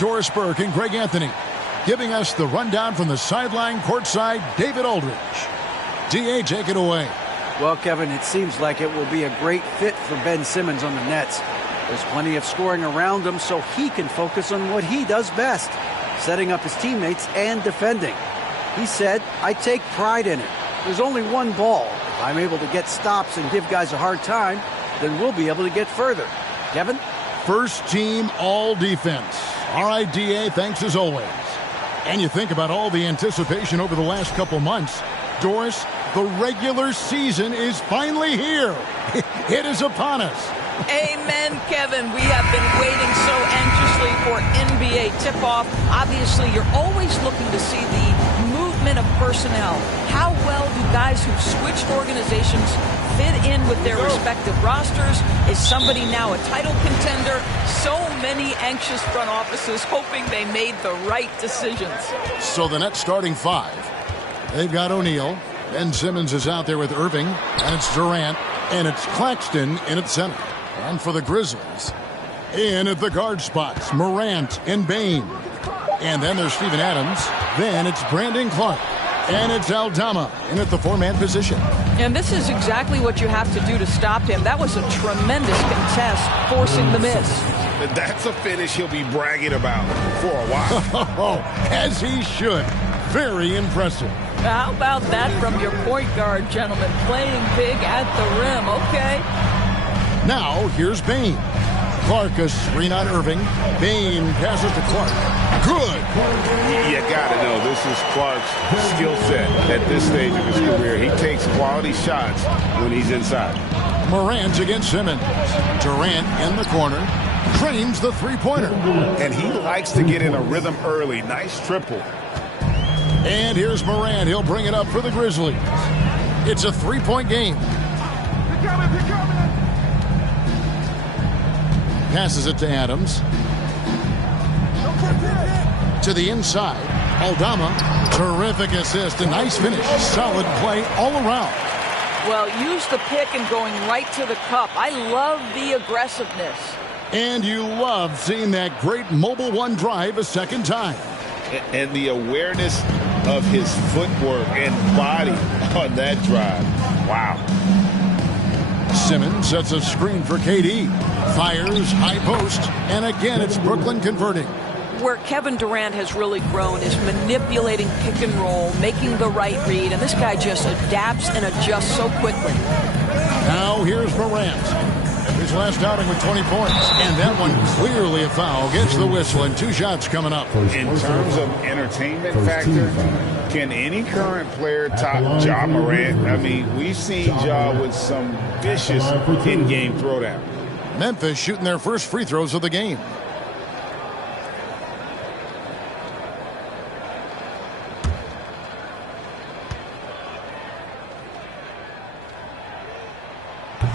Doris Burke and Greg Anthony. Giving us the rundown from the sideline courtside, David Aldridge. DA, take it away. Well, Kevin, it seems like it will be a great fit for Ben Simmons on the Nets. There's plenty of scoring around him so he can focus on what he does best, setting up his teammates and defending. He said, "I take pride in it. There's only one ball. If I'm able to get stops and give guys a hard time, then we'll be able to get further." Kevin? First team all defense. All right, DA, thanks as always. And you think about all the anticipation over the last couple months. Doris, the regular season is finally here. It is upon us. Amen, Kevin. We have been waiting so anxiously for NBA tip-off. Obviously, you're always looking to see the movement of personnel. How well do guys who've switched organizations fit in with their respective rosters? Is somebody now a title contender? So many anxious front offices hoping they made the right decisions. So the Nets starting five. They've got O'Neal. Ben Simmons is out there with Irving. And it's Durant. And it's Claxton in at center. And for the Grizzlies, in at the guard spots, Morant and Bane. And then there's Steven Adams. Then it's Brandon Clark. And it's Aldama in at the four-man position. And this is exactly what you have to do to stop him. That was a tremendous contest, forcing the miss. That's a finish he'll be bragging about for a while. As he should. Very impressive. How about that from your point guard, gentlemen? Playing big at the rim. Okay. Now, here's Bane. Clark a screen on Irving. Bane passes to Clark. Good. You got to know this is Clark's skill set at this stage of his career. He takes quality shots when he's inside. Morant against Simmons. Durant in the corner. Drains the three-pointer. And he likes to get in a rhythm early. Nice triple. And here's Morant. He'll bring it up for the Grizzlies. It's a three-point game. Passes it to Adams. To the inside. Aldama. Terrific assist. A nice finish. Solid play all around. Well, use the pick and going right to the cup. I love the aggressiveness. And you love seeing that great mobile one drive a second time. And the awareness of his footwork and body on that drive. Wow. Simmons sets a screen for KD. Fires, high post, and again it's Brooklyn converting. Where Kevin Durant has really grown is manipulating pick and roll, making the right read, and this guy just adapts and adjusts so quickly. Now here's Morant. His last outing with 20 points, and that one clearly a foul. Gets the whistle, and two shots coming up. In terms of entertainment factor, can any current player top Ja Morant? I mean, we've seen Ja with some vicious in-game throwdown. Memphis shooting their first free throws of the game.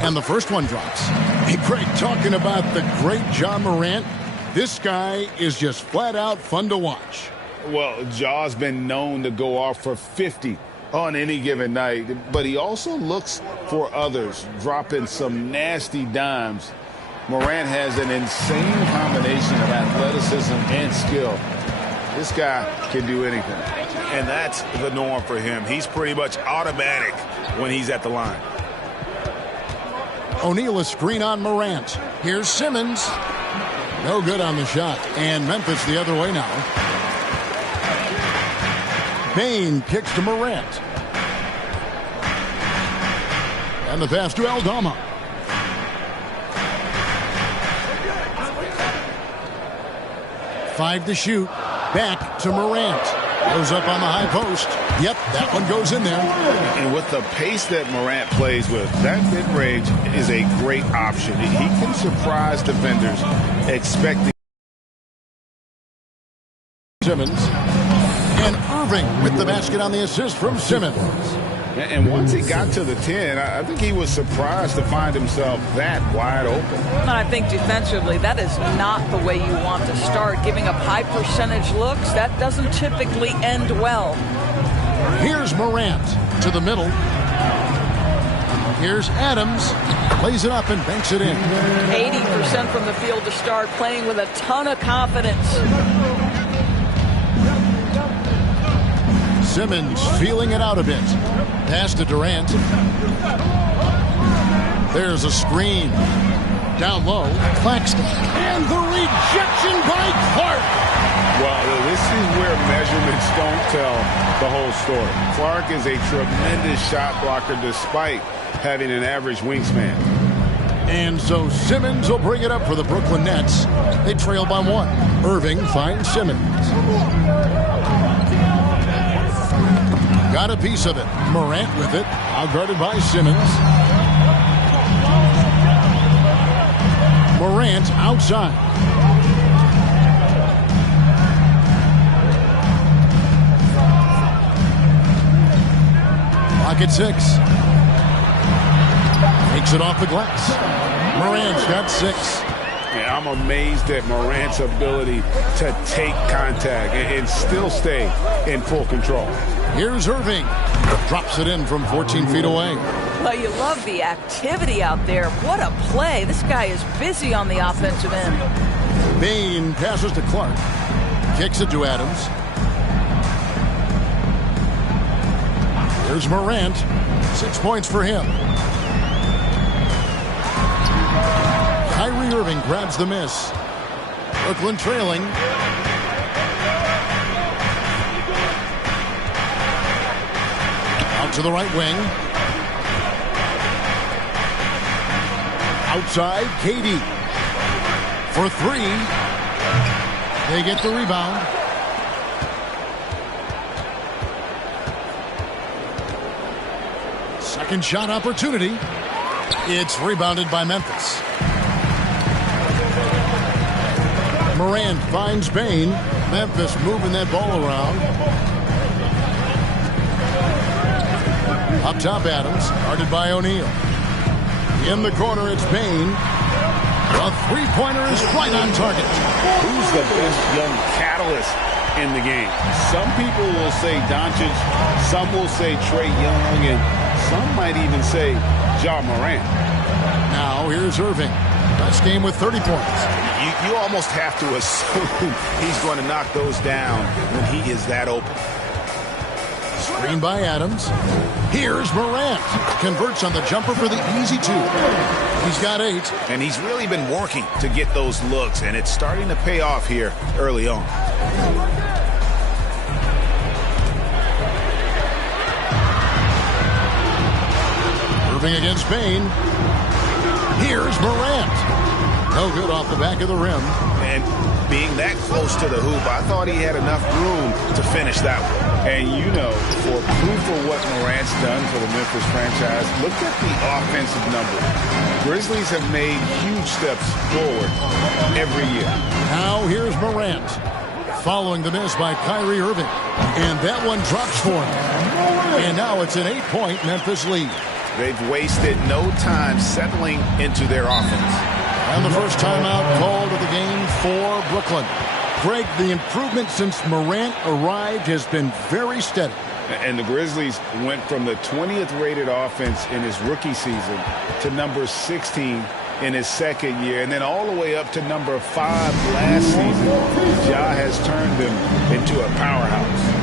And the first one drops. Hey, Craig, talking about the great Ja Morant, this guy is just flat out fun to watch. Well, Ja's been known to go off for 50 on any given night, but he also looks for others, dropping some nasty dimes. Morant has an insane combination of athleticism and skill. This guy can do anything. And that's the norm for him. He's pretty much automatic when he's at the line. O'Neal a screen on Morant. Here's Simmons. No good on the shot. And Memphis the other way now. Bane kicks to Morant. And the pass to Aldama. Five to shoot. Back to Morant. Goes up on the high post. Yep, that one goes in there. And with the pace that Morant plays with, that mid-range is a great option. He can surprise defenders expecting. Simmons. And Irving with the basket on the assist from Simmons. And once he got to the 10, I think he was surprised to find himself that wide open. And I think defensively, that is not the way you want to start. Giving up high percentage looks, that doesn't typically end well. Here's Morant to the middle. Here's Adams. Plays it up and banks it in. 80% from the field to start, playing with a ton of confidence. Simmons feeling it out a bit. Pass to Durant. There's a screen. Down low, Claxton. And the rejection by Clark. Well, this is where measurements don't tell the whole story. Clark is a tremendous shot blocker despite having an average wingspan. And so Simmons will bring it up for the Brooklyn Nets. They trail by 1. Irving finds Simmons. Got a piece of it. Morant with it. Outguarded by Simmons. Morant outside. Clock at 6. Takes it off the glass. Morant's got 6. Yeah, I'm amazed at Morant's ability to take contact and still stay in full control. Here's Irving. Drops it in from 14 feet away. Well, you love the activity out there. What a play. This guy is busy on the offensive end. Bain passes to Clark. Kicks it to Adams. Here's Morant. 6 points for him. Kyrie Irving grabs the miss. Brooklyn trailing. Out to the right wing. Outside, KD. For 3. They get the rebound. Second shot opportunity. It's rebounded by Memphis. Morant finds Bain. Memphis moving that ball around. Up top, Adams. Guarded by O'Neal. In the corner, it's Bain. A three-pointer is right on target. Who's the best young catalyst in the game? Some people will say Doncic, some will say Trae Young, and some might even say Ja Morant. Now here's Irving. Best game with 30 points. You almost have to assume he's going to knock those down when he is that open. Screen by Adams. Here's Morant. Converts on the jumper for the easy 2. He's got 8. And he's really been working to get those looks, and it's starting to pay off here early on. Irving against Bain. Here's Morant. No good off the back of the rim. And being that close to the hoop, I thought he had enough room to finish that one. And you know, for proof of what Morant's done for the Memphis franchise, look at the offensive numbers. Grizzlies have made huge steps forward every year. Now here's Morant. Following the miss by Kyrie Irving. And that one drops for him. And now it's an 8-point Memphis lead. They've wasted no time settling into their offense. And the first timeout called of the game for Brooklyn. Greg, the improvement since Morant arrived has been very steady. And the Grizzlies went from the 20th rated offense in his rookie season to number 16 in his second year, and then all the way up to number 5 last season. Ja has turned them into a powerhouse.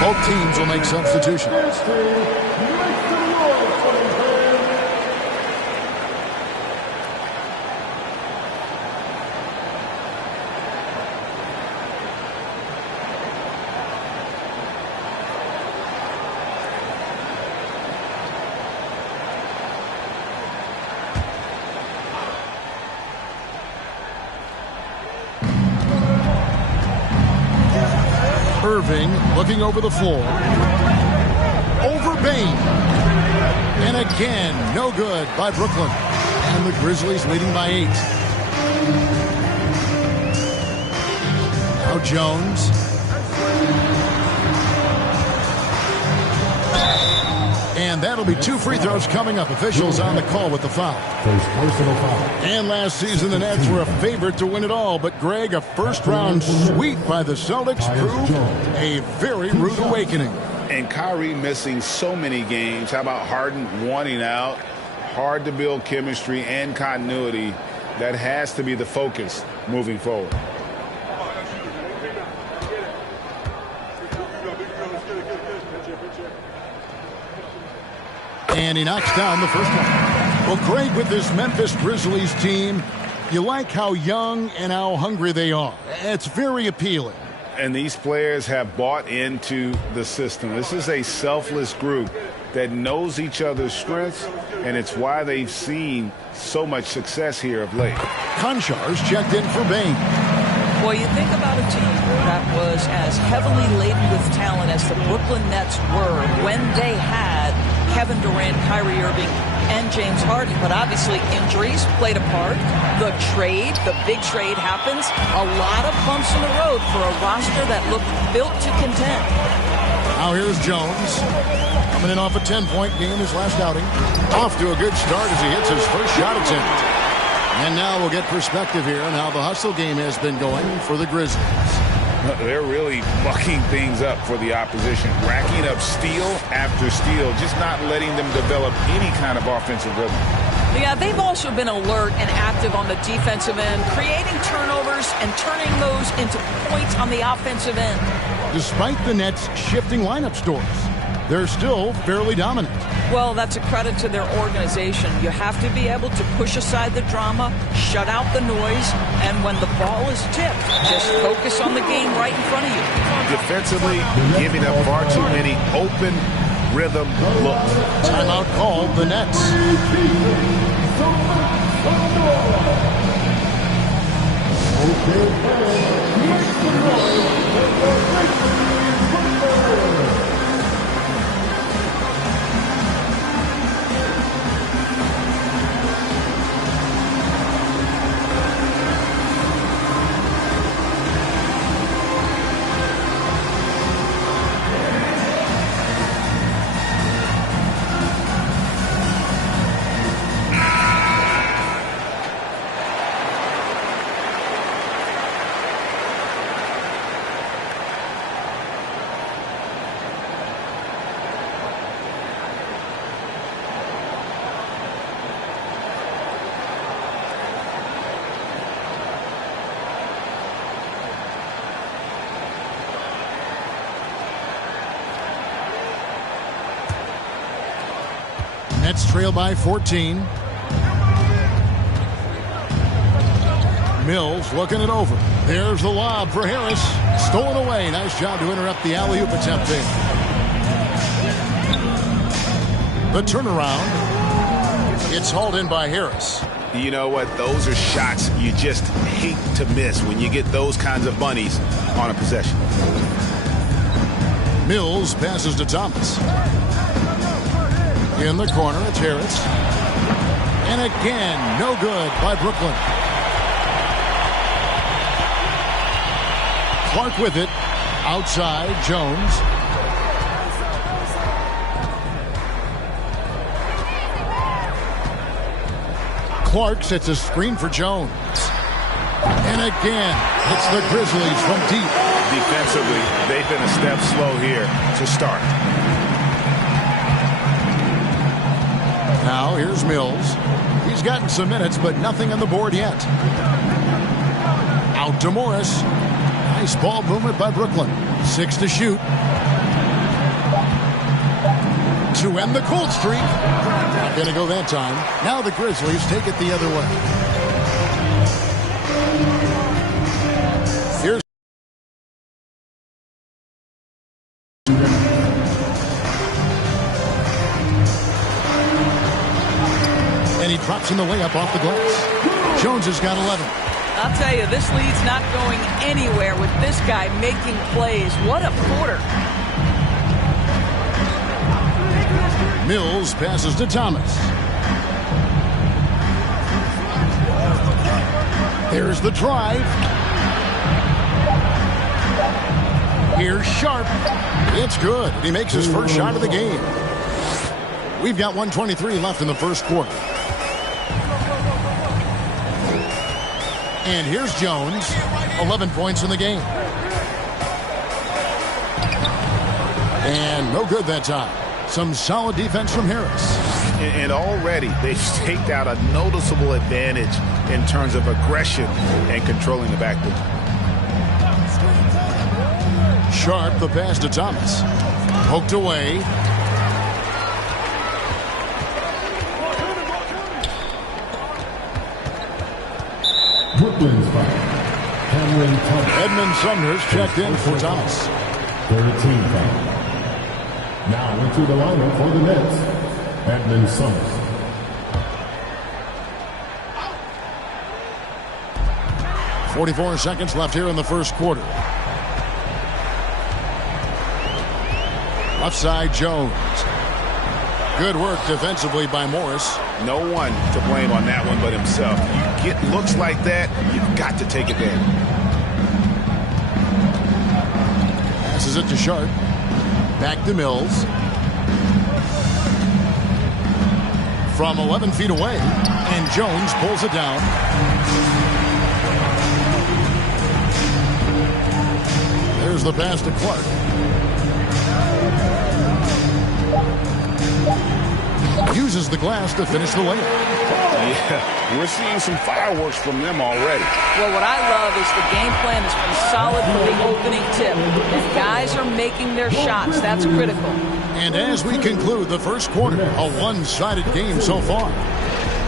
Both teams will make substitutions. Irving looking over the floor. Over Bain. And again, no good by Brooklyn. And the Grizzlies leading by 8. Now Jones. And that'll be 2 free throws coming up. Officials on the call with the foul. Personal foul. And last season, the Nets were a favorite to win it all. But, Greg, a first-round sweep by the Celtics proved a very rude awakening. And Kyrie missing so many games. How about Harden wanting out? Hard to build chemistry and continuity. That has to be the focus moving forward. And he knocks down the first one. Well, Greg, with this Memphis Grizzlies team, you like how young and how hungry they are. It's very appealing. And these players have bought into the system. This is a selfless group that knows each other's strengths, and it's why they've seen so much success here of late. Konchar's checked in for Bain. Well, you think about a team that was as heavily laden with talent as the Brooklyn Nets were when they had Kevin Durant, Kyrie Irving, and James Harden. But obviously injuries played a part. The big trade happens. A lot of bumps in the road for a roster that looked built to contend. Now here's Jones. Coming in off a 10-point game his last outing. Off to a good start as he hits his first shot attempt. And now we'll get perspective here on how the hustle game has been going for the Grizzlies. They're really mucking things up for the opposition, racking up steal after steal, just not letting them develop any kind of offensive rhythm. Yeah, they've also been alert and active on the defensive end, creating turnovers and turning those into points on the offensive end. Despite the Nets shifting lineup stores, they're still fairly dominant. Well, that's a credit to their organization. You have to be able to push aside the drama, shut out the noise, and when the ball is tipped, just focus on the game right in front of you. Defensively, giving up far too many open rhythm looks. Timeout called the Nets. Nets trail by 14. Mills looking it over. There's the lob for Harris. Stolen away. Nice job to interrupt the alley-oop attempt there. The turnaround. It's hauled in by Harris. You know what? Those are shots you just hate to miss when you get those kinds of bunnies on a possession. Mills passes to Thomas. In the corner, it's Harris. And again, no good by Brooklyn. Clark with it. Outside, Jones. Clark sets a screen for Jones. And again, it's the Grizzlies from deep. Defensively, they've been a step slow here to start. Now here's Mills. He's gotten some minutes, but nothing on the board yet. Out to Morris. Nice ball movement by Brooklyn. 6 to shoot. To end the cold streak. Not going to go that time. Now the Grizzlies take it the other way. Here's and he drops in the layup off the glass. Jones has got 11. I'll tell you, this lead's not going anywhere with this guy making plays. What a quarter. Mills passes to Thomas. There's the drive. Here's Sharp. It's good. He makes his first shot of the game. We've got 1:23 left in the first quarter. And here's Jones. 11 points in the game. And no good that time. Some solid defense from Harris. And already they've staked out a noticeable advantage in terms of aggression and controlling the backboard. Sharp, the pass to Thomas. Poked away. Brooklyn's foul. Cameron Thomas. Edmund Sumner's checked in for Thomas. 13 foul. Now into the lineup for the Nets, Edmund Sumner. .44 seconds left here in the first quarter. Left side, Jones. Good work defensively by Morris. No one to blame on that one but himself. You get looks like that, you've got to take advantage. Passes it to Sharp. Back to Mills. From 11 feet away. And Jones pulls it down. There's the pass to Clark. Uses the glass to finish the layup. Yeah, we're seeing some fireworks from them already. Well, what I love is the game plan has been solid from the opening tip. And guys are making their shots. That's critical. And as we conclude the first quarter, a one-sided game so far.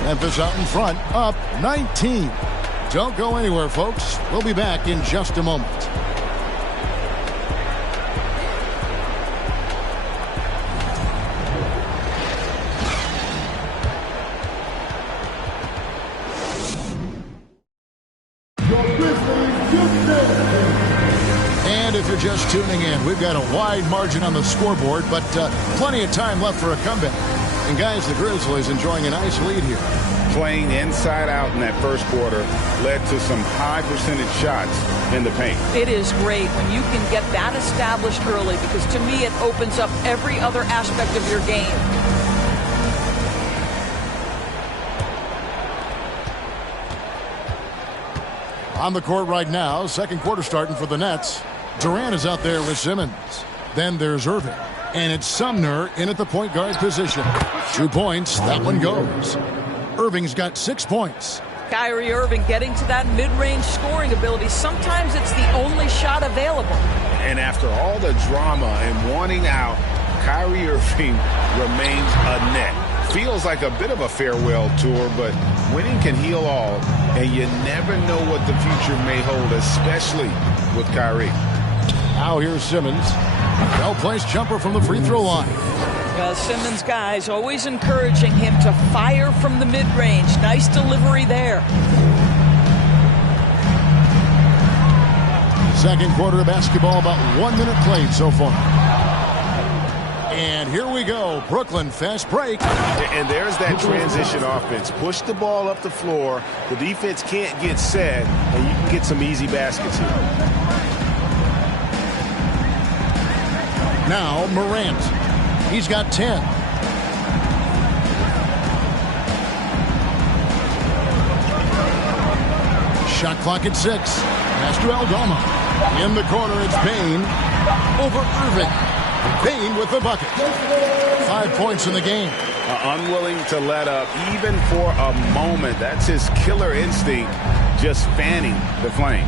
Memphis out in front, up 19. Don't go anywhere, folks. We'll be back in just a moment. And if you're just tuning in, we've got a wide margin on the scoreboard, but plenty of time left for a comeback. And guys, the Grizzlies enjoying a nice lead here. Playing inside out in that first quarter led to some high percentage shots in the paint. It is great when you can get that established early, because to me it opens up every other aspect of your game. On the court right now, second quarter starting for the Nets. Durant is out there with Simmons. Then there's Irving. And it's Sumner in at the point guard position. 2 points, that one goes. Irving's got 6 points. Kyrie Irving getting to that mid-range scoring ability. Sometimes it's the only shot available. And after all the drama and wanting out, Kyrie Irving remains a net. Feels like a bit of a farewell tour, but winning can heal all, and you never know what the future may hold, especially with Kyrie. Now here's Simmons. Well-placed jumper from the free throw line. Simmons guys always encouraging him to fire from the mid-range. Nice delivery there. Second quarter of basketball, about 1 minute played so far. And here we go. Brooklyn fast break. And there's that transition offense. Push the ball up the floor. The defense can't get set, and you can get some easy baskets here. Now Morant. He's got 10. Shot clock at 6. Pass to Aldama. In the corner, it's Payne over Irving. Payne with the bucket. 5 points in the game. Unwilling to let up even for a moment. That's his killer instinct, just fanning the flame.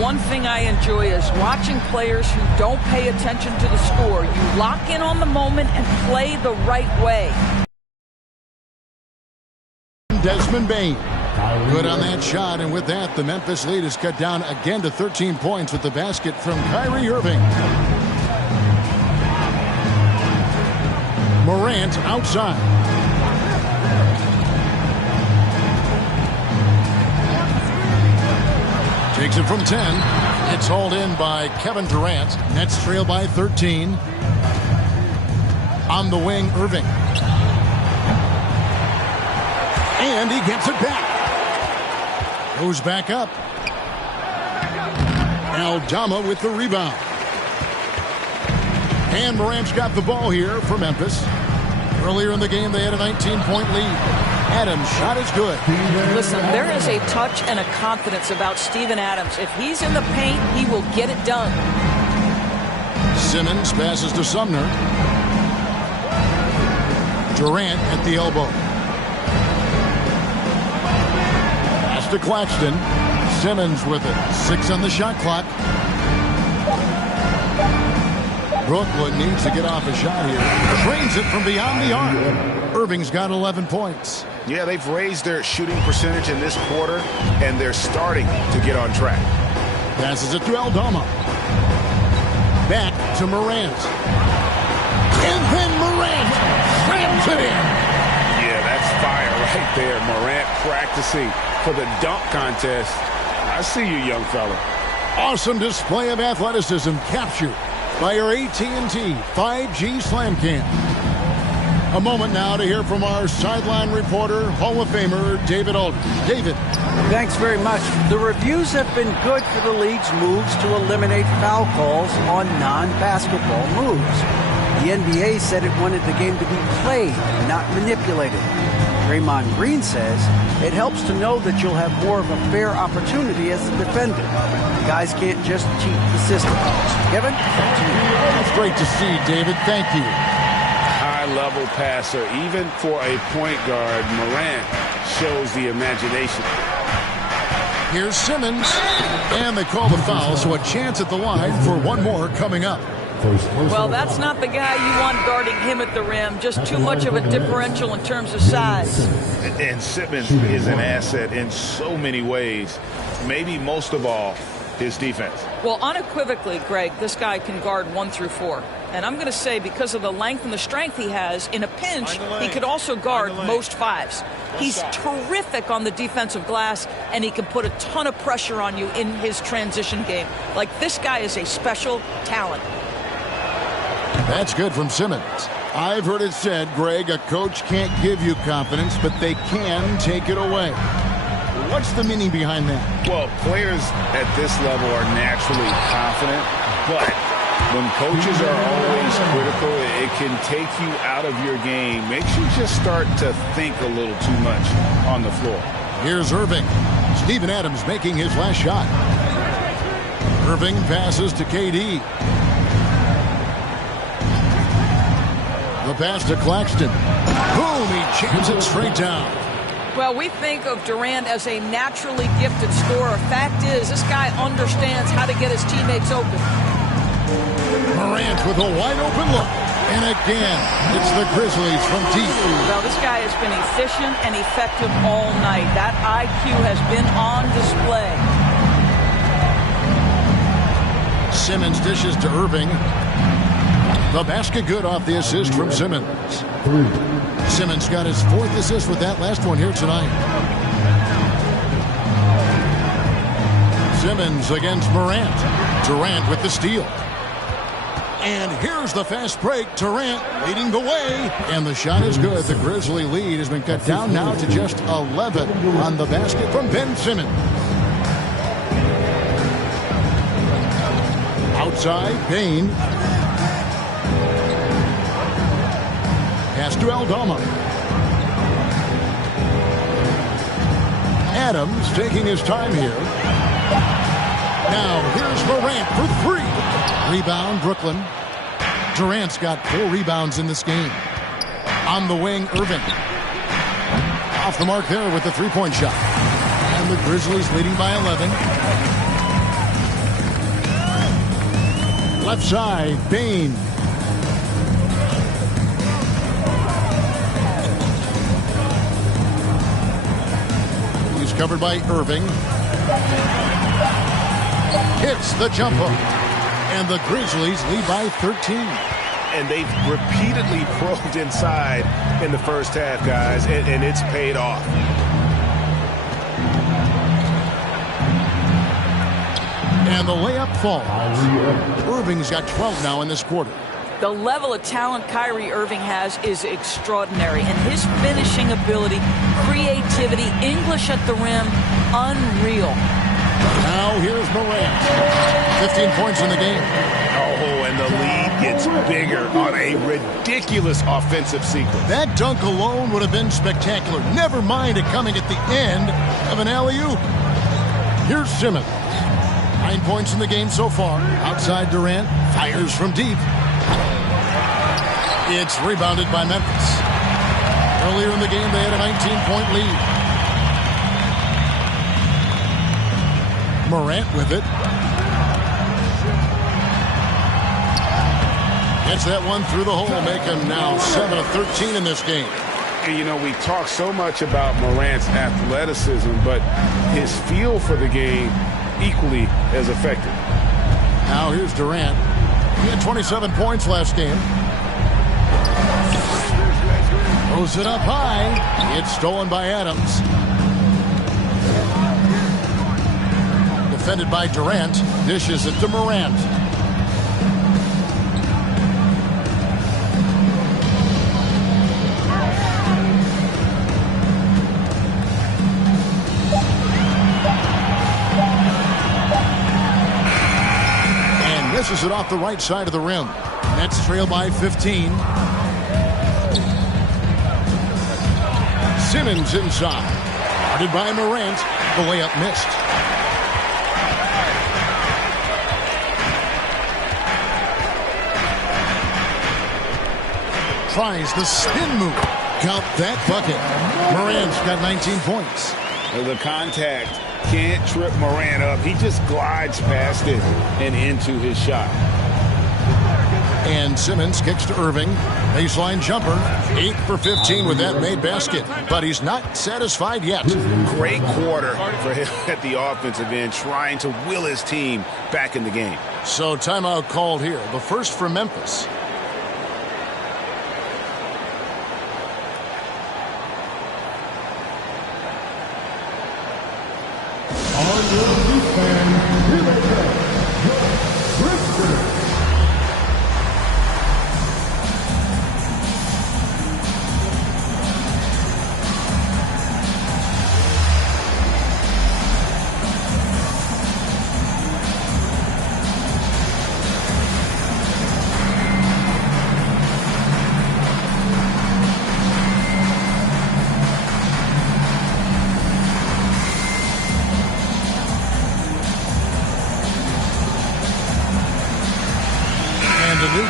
One thing I enjoy is watching players who don't pay attention to the score. You lock in on the moment and play the right way. Desmond Bane. Good on that shot, and with that, the Memphis lead is cut down again to 13 points with the basket from Kyrie Irving. Morant outside. Takes it from 10. It's hauled in by Kevin Durant. Nets trail by 13. On the wing, Irving. And he gets it back. Goes back up. Aldama with the rebound. And Morant's got the ball here for Memphis. Earlier in the game, they had a 19-point lead. Adams' shot is good. Listen, there is a touch and a confidence about Steven Adams. If he's in the paint, he will get it done. Simmons passes to Sumner. Durant at the elbow. Pass to Claxton. Simmons with it. 6 on the shot clock. Brooklyn needs to get off a shot here. Drains it from beyond the arc. Irving's got 11 points. Yeah, they've raised their shooting percentage in this quarter, and they're starting to get on track. Passes it to Aldama. Back to Morant. And then Morant slams it in. Yeah, that's fire right there. Morant practicing for the dunk contest. I see you, young fella. Awesome display of athleticism captured by our AT&T 5G Slam Cam. A moment now to hear from our sideline reporter, Hall of Famer David Aldridge. David. Thanks very much. The reviews have been good for the league's moves to eliminate foul calls on non-basketball moves. The NBA said it wanted the game to be played, not manipulated. Draymond Green says it helps to know that you'll have more of a fair opportunity as a defender. Guys can't just cheat the system. Kevin, back to you. It's great to see, David. Thank you. High-level passer, even for a point guard. Morant shows the imagination. Here's Simmons, and they call the foul, so a chance at the line for one more coming up. Well, that's not the guy you want guarding him at the rim. Just too much of a differential in terms of size. And Simmons is an asset in so many ways. Maybe most of all, his defense. Well, unequivocally, Greg, this guy can guard 1 through 4. And I'm going to say because of the length and the strength he has, in a pinch, he could also guard most 5s. He's terrific on the defensive glass, and he can put a ton of pressure on you in his transition game. Like, this guy is a special talent. That's good from Simmons. I've heard it said, Greg, a coach can't give you confidence, but they can take it away. What's the meaning behind that? Well, players at this level are naturally confident, but when coaches are always critical, it can take you out of your game. Makes you just start to think a little too much on the floor. Here's Irving. Steven Adams making his last shot. Irving passes to KD. The pass to Claxton. Boom, he jams it straight down. Well, we think of Durant as a naturally gifted scorer. Fact is, this guy understands how to get his teammates open. Morant with a wide open look. And again, it's the Grizzlies from deep. Well, this guy has been efficient and effective all night. That IQ has been on display. Simmons dishes to Irving. The basket good off the assist from Simmons. Simmons got his 4th assist with that last one here tonight. Simmons against Morant. Durant with the steal. And here's the fast break. Durant leading the way. And the shot is good. The Grizzly lead has been cut down now to just 11 on the basket from Ben Simmons. Outside, Payne. Pass to Aldama. Adams taking his time here. Now here's Morant for 3. Rebound, Brooklyn. Durant's got 4 rebounds in this game. On the wing, Irving. Off the mark there with the 3-point shot. And the Grizzlies leading by 11. Left side, Payne. Covered by Irving. Hits the jump hook. And the Grizzlies lead by 13. And they've repeatedly probed inside in the first half, guys, and it's paid off. And the layup falls. Irving's got 12 now in this quarter. The level of talent Kyrie Irving has is extraordinary, and his finishing ability, creativity, English at the rim, unreal. Now here's Morant. 15 points in the game. Oh, and the lead gets bigger on a ridiculous offensive sequence. That dunk alone would have been spectacular. Never mind it coming at the end of an alley-oop. Here's Simmons. 9 points in the game so far. Outside Durant. Fires from deep. It's rebounded by Memphis. Earlier in the game, they had a 19-point lead. Morant with it. Gets that one through the hole, making now 7 of 13 in this game. And, you know, we talk so much about Morant's athleticism, but his feel for the game equally as effective. Now here's Durant. He had 27 points last game. Throws it up high. It's stolen by Adams. Defended by Durant. Dishes it to Morant. And misses it off the right side of the rim. Nets trail by 15. Simmons inside. Guarded by Morant. The layup missed. Tries the spin move. Count that bucket. Morant's got 19 points. The contact can't trip Morant up. He just glides past it and into his shot. And Simmons kicks to Irving. Baseline jumper. 8 for 15 with that made basket. But he's not satisfied yet. Great quarter for him at the offensive end, trying to will his team back in the game. So timeout called here. The first for Memphis.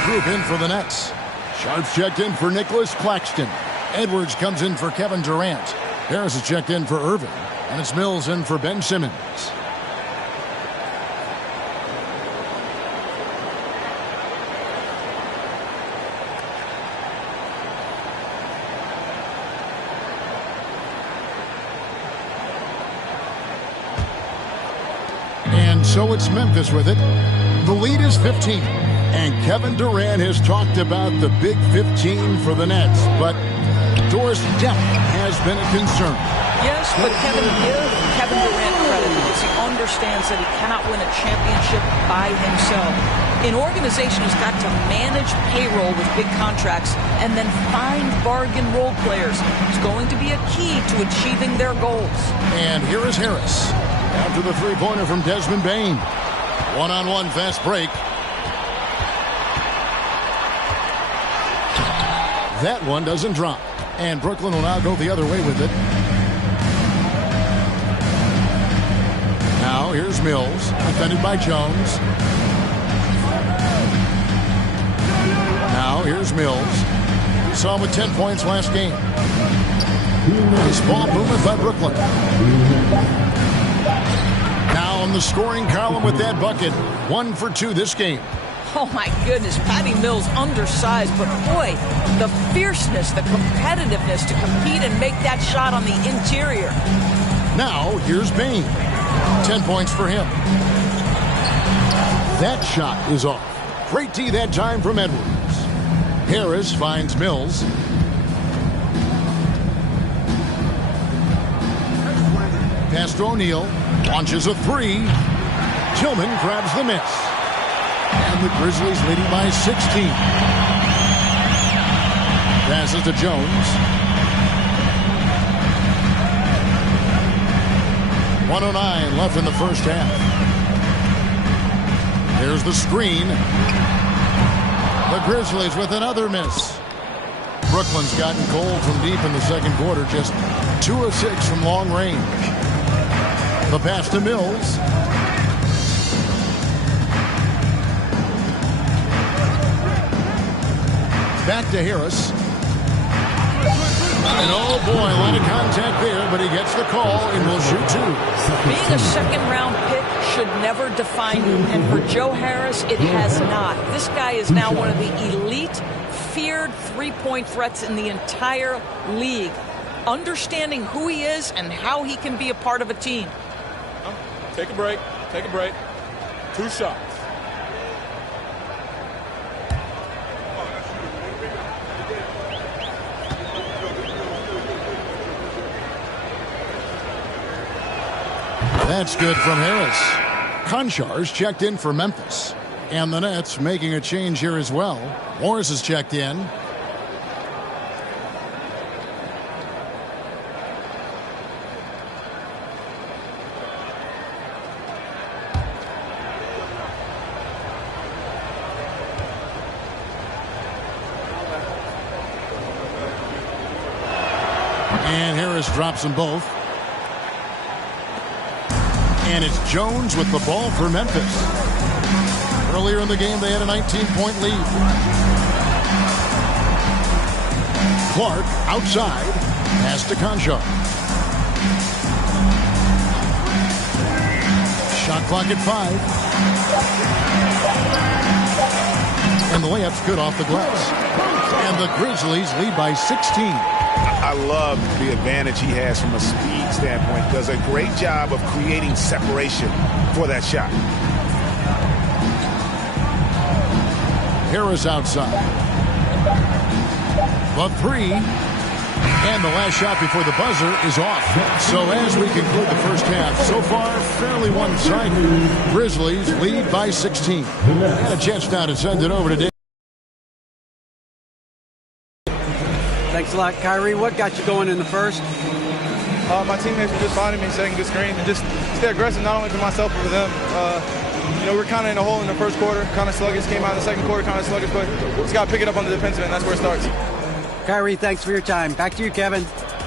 Group in for the Nets. Sharps checked in for Nicholas Claxton. Edwards comes in for Kevin Durant. Harris is checked in for Irving. And it's Mills in for Ben Simmons. And so it's Memphis with it. The lead is 15. And Kevin Durant has talked about the big 15 for the Nets, but Doris depth has been a concern. Yes, but give Kevin Durant credit because he understands that he cannot win a championship by himself. An organization has got to manage payroll with big contracts and then find bargain role players. It's going to be a key to achieving their goals. And here is Harris after the three-pointer from Desmond Bane. One-on-one fast break. That one doesn't drop. And Brooklyn will now go the other way with it. Now here's Mills, defended by Jones. Now here's Mills. We saw him with 10 points last game. Nice ball movement by Brooklyn. Now on the scoring column with that bucket. 1 for 2 this game. Oh, my goodness. Patty Mills undersized, but boy, the fierceness, the competitiveness to compete and make that shot on the interior. Now, here's Bane. 10 points for him. That shot is off. Great D that time from Edwards. Harris finds Mills. Pass to O'Neal. Launches a three. Tillman grabs the miss. And the Grizzlies leading by 16. Passes to Jones. 1:09 left in the first half. Here's the screen. The Grizzlies with another miss. Brooklyn's gotten cold from deep in the second quarter, just 2 of 6 from long range. The pass to Mills. Back to Harris. And oh boy, a lot of contact there, but he gets the call and will shoot 2. Being a second-round pick should never define you, and for Joe Harris, it has not. This guy is now one of the elite, feared three-point threats in the entire league. Understanding who he is and how he can be a part of a team. Take a break. Take a break. 2 shots. That's good from Harris. Konchar's checked in for Memphis. And the Nets making a change here as well. Morris is checked in. And Harris drops them both. And it's Jones with the ball for Memphis. Earlier in the game, they had a 19-point lead. Clark outside. Pass to Konchar. Shot clock at 5. And the layup's good off the glass. And the Grizzlies lead by 16. I love the advantage he has from a speed standpoint. Does a great job of creating separation for that shot. Harris outside. The 3. And the last shot before the buzzer is off. So as we conclude the first half, so far fairly one-sided. Grizzlies lead by 16. And a chance now to send it over to Dave. Thanks a lot, Kyrie. What got you going in the first? My teammates were just finding me, setting good screen, and just stay aggressive, not only for myself, but for them. We're kind of in a hole in the first quarter, kind of sluggish. Came out in the second quarter, kind of sluggish, but just got to pick it up on the defensive end. That's where it starts. Kyrie, thanks for your time. Back to you, Kevin.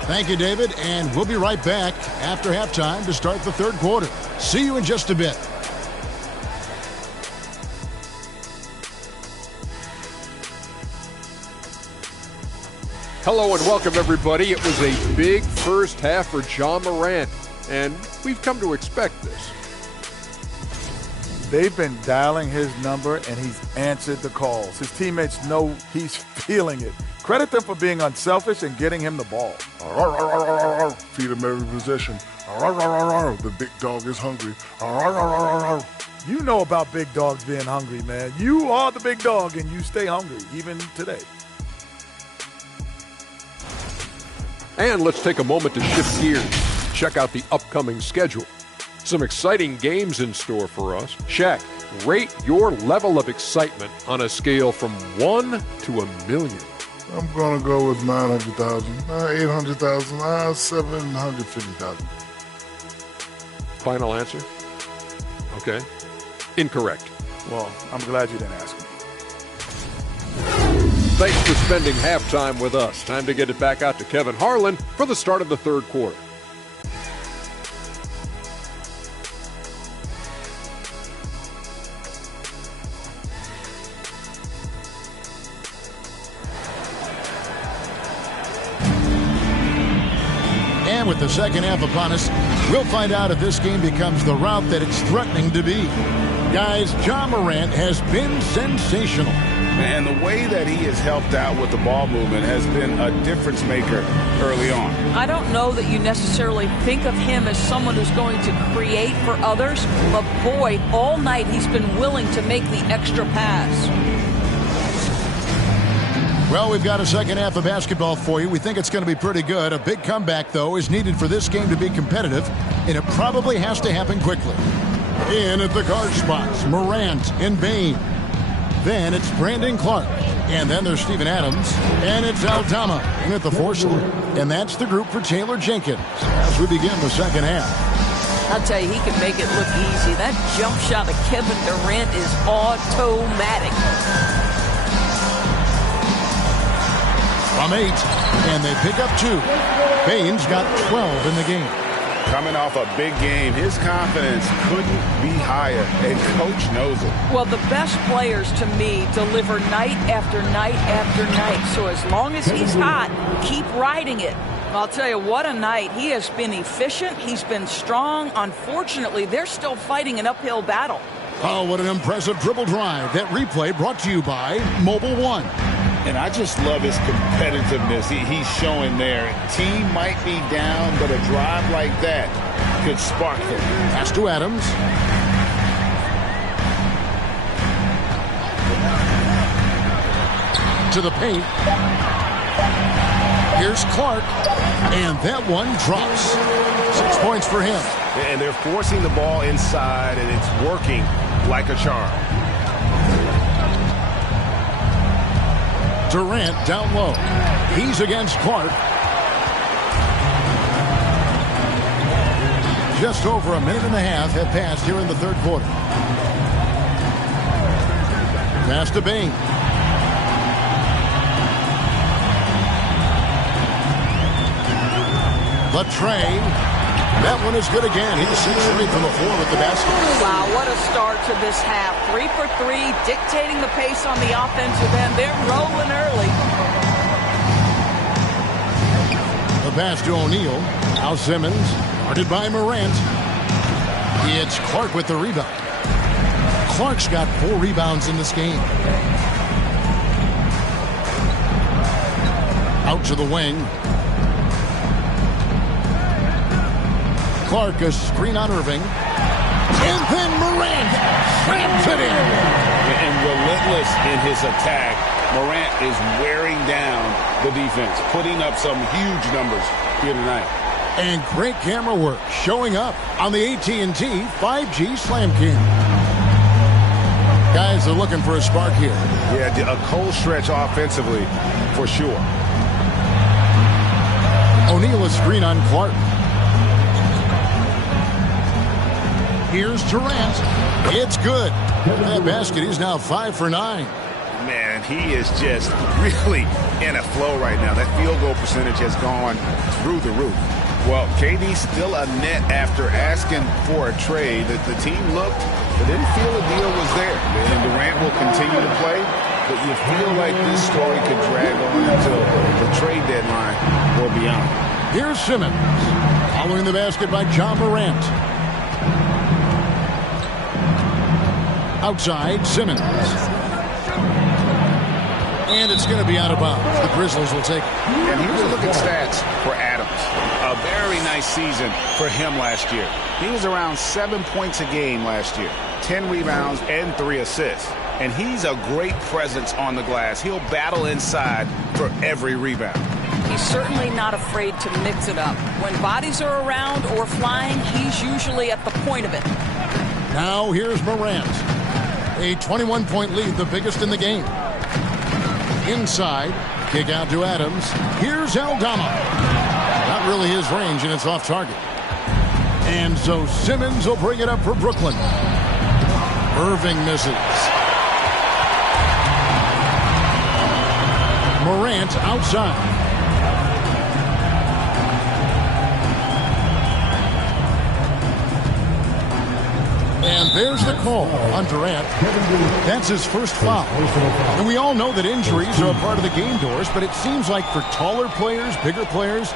Thank you, David. And we'll be right back after halftime to start the third quarter. See you in just a bit. Hello and welcome, everybody. It was a big first half for Ja Morant, and we've come to expect this. They've been dialing his number, and he's answered the calls. His teammates know he's feeling it. Credit them for being unselfish and getting him the ball. Feed him every possession. The big dog is hungry. You know about big dogs being hungry, man. You are the big dog, and you stay hungry, even today. And let's take a moment to shift gears. Check out the upcoming schedule. Some exciting games in store for us. Shaq, rate your level of excitement on a scale from 1 to 1,000,000. I'm going to go with 900,000, 800,000, 750,000. Final answer? Okay. Incorrect. Well, I'm glad you didn't ask me. Thanks for spending halftime with us. Time to get it back out to Kevin Harlan for the start of the third quarter. And with the second half upon us, we'll find out if this game becomes the route that it's threatening to be. Guys, Ja Morant has been sensational. And the way that he has helped out with the ball movement has been a difference maker early on. I don't know that you necessarily think of him as someone who's going to create for others, but boy, all night he's been willing to make the extra pass. Well, we've got a second half of basketball for you. We think it's going to be pretty good. A big comeback, though, is needed for this game to be competitive, and it probably has to happen quickly. In at the guard spots, Morant and Bane. Then it's Brandon Clark. And then there's Steven Adams. And it's Aldama in at the 4 slot. And that's the group for Taylor Jenkins as we begin the second half. I'll tell you, he can make it look easy. That jump shot of Kevin Durant is automatic. From 8, and they pick up 2. Baines got 12 in the game. Coming off a big game, his confidence couldn't be higher, and Coach knows it. Well, the best players, to me, deliver night after night after night. So as long as he's hot, keep riding it. I'll tell you, what a night. He has been efficient. He's been strong. Unfortunately, they're still fighting an uphill battle. Oh, what an impressive dribble drive. That replay brought to you by Mobile One. And I just love his competitiveness he's showing there. Team might be down, but a drive like that could spark them. Pass to Adams. To the paint. Here's Clark. And that one drops. 6 points for him. And they're forcing the ball inside, and it's working like a charm. Durant down low. He's against Clark. Just over a minute and a half have passed here in the third quarter. Pass to Bain. Latrey. That one is good again. He's 6-3 from the floor with the basket. Wow, what a start to this half. 3 for 3, dictating the pace on the offensive end. They're rolling early. The pass to O'Neal. Now Simmons, guarded by Morant. It's Clark with the rebound. Clark's got 4 rebounds in this game. Out to the wing. Clark, a screen on Irving. And then Morant slams it in. And relentless in his attack, Morant is wearing down the defense, putting up some huge numbers here tonight. And great camera work showing up on the AT&T 5G Slam Cam. Guys are looking for a spark here. Yeah, a cold stretch offensively for sure. O'Neal a screen on Clark. Here's Durant. It's good. That basket, he's now 5 for 9. Man, he is just really in a flow right now. That field goal percentage has gone through the roof. Well, KD's still a net after asking for a trade. The team looked, but didn't feel a deal was there. And Durant will continue to play, but you feel like this story could drag on until the trade deadline or beyond. Here's Simmons. Following the basket by John Morant. Outside, Simmons. And it's going to be out of bounds. The Grizzlies will take it. And here's a look at stats for Adams. A very nice season for him last year. He was around 7 points a game last year, 10 rebounds and 3 assists. And he's a great presence on the glass. He'll battle inside for every rebound. He's certainly not afraid to mix it up. When bodies are around or flying, he's usually at the point of it. Now here's Morant. A 21-point lead, the biggest in the game. Inside, kick out to Adams. Here's Aldama. Not really his range, and it's off target. And so Simmons will bring it up for Brooklyn. Irving misses. Morant outside. And there's the call on Durant. That's his first foul. And we all know that injuries are a part of the game, Doris, but it seems like for taller players, bigger players,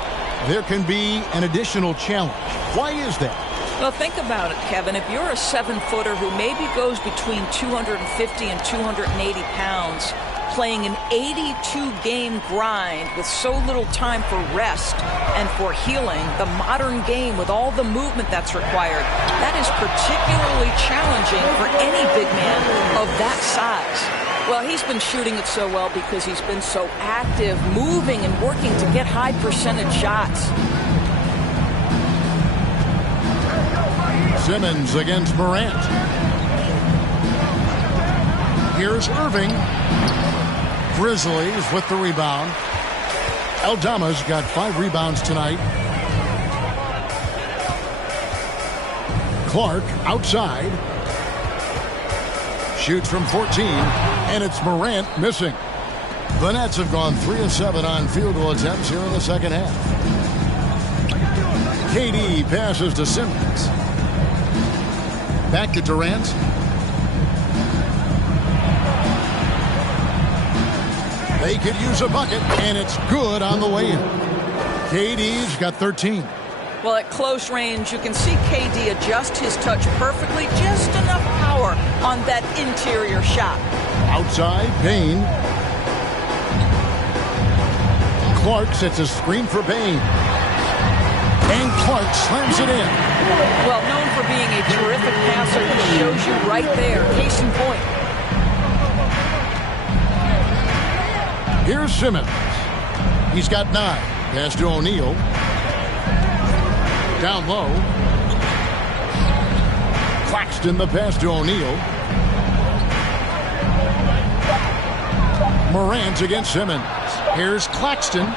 there can be an additional challenge. Why is that? Well, think about it, Kevin. If you're a 7-footer who maybe goes between 250 and 280 pounds, playing an 82-game grind with so little time for rest and for healing, the modern game with all the movement that's required, that is particularly challenging for any big man of that size. Well, he's been shooting it so well because he's been so active, moving and working to get high percentage shots. Simmons against Morant. Here's Irving. Grizzlies with the rebound. Aldama's got 5 rebounds tonight. Clark outside. Shoots from 14, and it's Morant missing. The Nets have gone 3 of 7 on field goal attempts here in the second half. KD passes to Simmons. Back to Durant. They could use a bucket, and it's good on the way in. KD's got 13. Well, at close range, you can see KD adjust his touch perfectly. Just enough power on that interior shot. Outside, Payne. Clark sets a screen for Payne. And Clark slams it in. Well, known for being a terrific passer, he shows you right there. Case in point. Here's Simmons. He's got 9. Pass to O'Neal. Down low. Claxton the pass to O'Neal. Morant against Simmons. Here's Claxton.